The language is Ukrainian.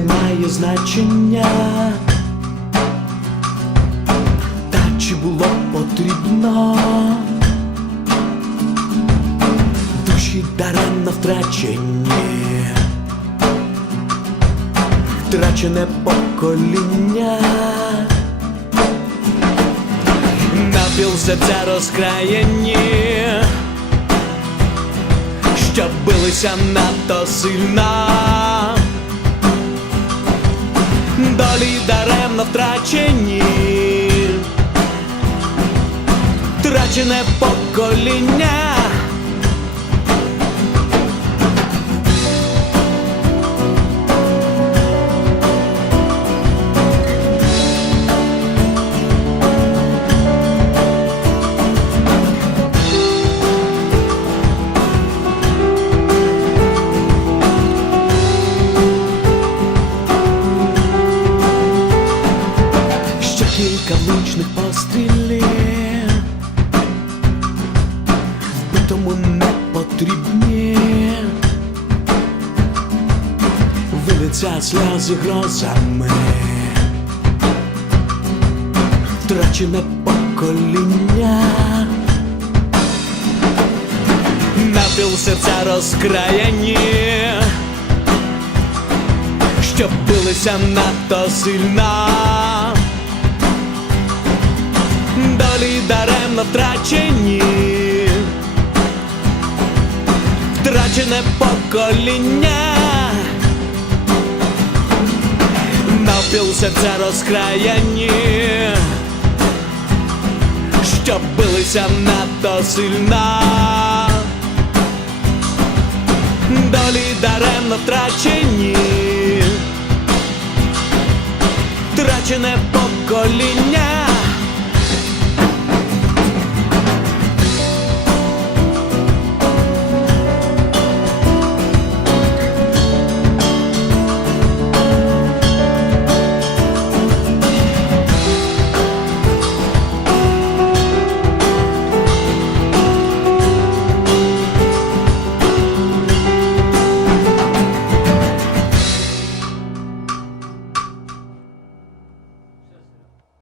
має значення. Та чи було потрібно душі даремно втрачені, втрачене покоління. Напіл серця розкраєні, що билися надто сильно, долі даремно втрачені, втрачене покоління. Влучних пострілів Вбитому не потрібні Вилиться сльози грозами. Втрачене покоління Напіл серця розкраяні що билися надто сильно втрачені Втрачене покоління. Навпіл серця розкраяні Що билися надто сильно Долі даремно втрачені Втрачене покоління